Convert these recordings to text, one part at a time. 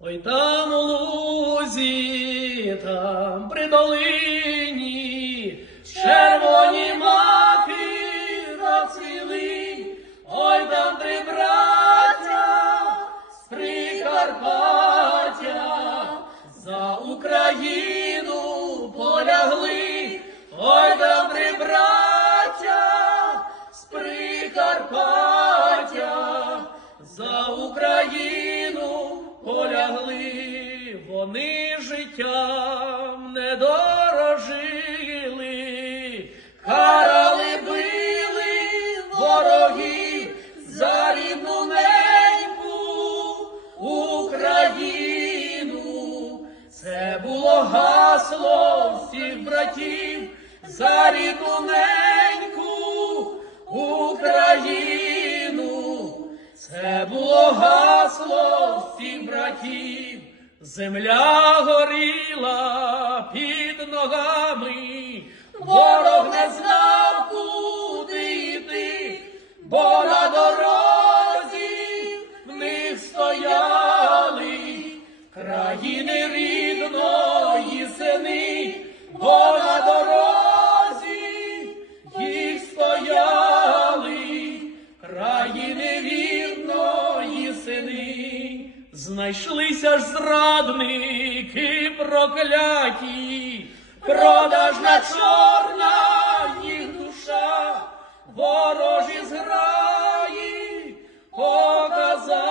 Ой там у лузі, там при долині, червоні маки зацвіли, ой там три браття з Прикарпаття, за Україну полягли, ой там три браття з Прикарпаття, за Україну полягли, вони життям не дорожили, карали били ворогів за рідну неньку Україну. Це було гасло всіх братів за рідну неньку Україну. Було гасло всіх братів, земля горіла під ногами, ворог не знав, куди йти, бо на дорозі в них стояли країни знайшлися ж зрадники прокляті, продажна чорна їх душа, ворожі зграї показали,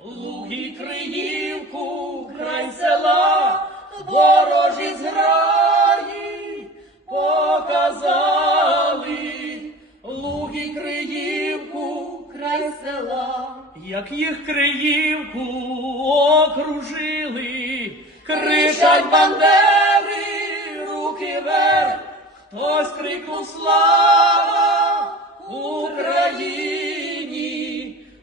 луги Криївку, край села, ворожі зграї як їх Криївку окружили, кричать бандери, руки вверх, хтось крикнув слава Україні,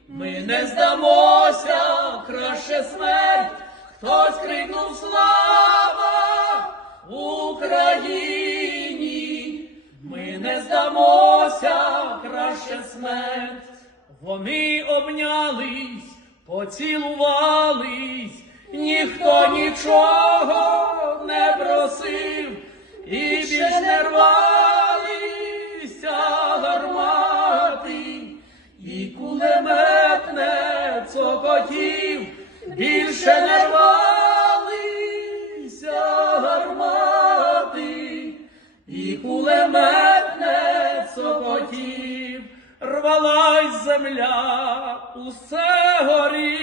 ми не здамося, краще смерть, хтось крикнув слава Україні, ми не здамося, краще смерть. Вони обнялись, поцілувались, ніхто нічого не просив, і більш не рвалися гармати, і кулемет не цокотів, більше не рвалися гармати, і кулемет не цокотів, рвалась земля, усе горі.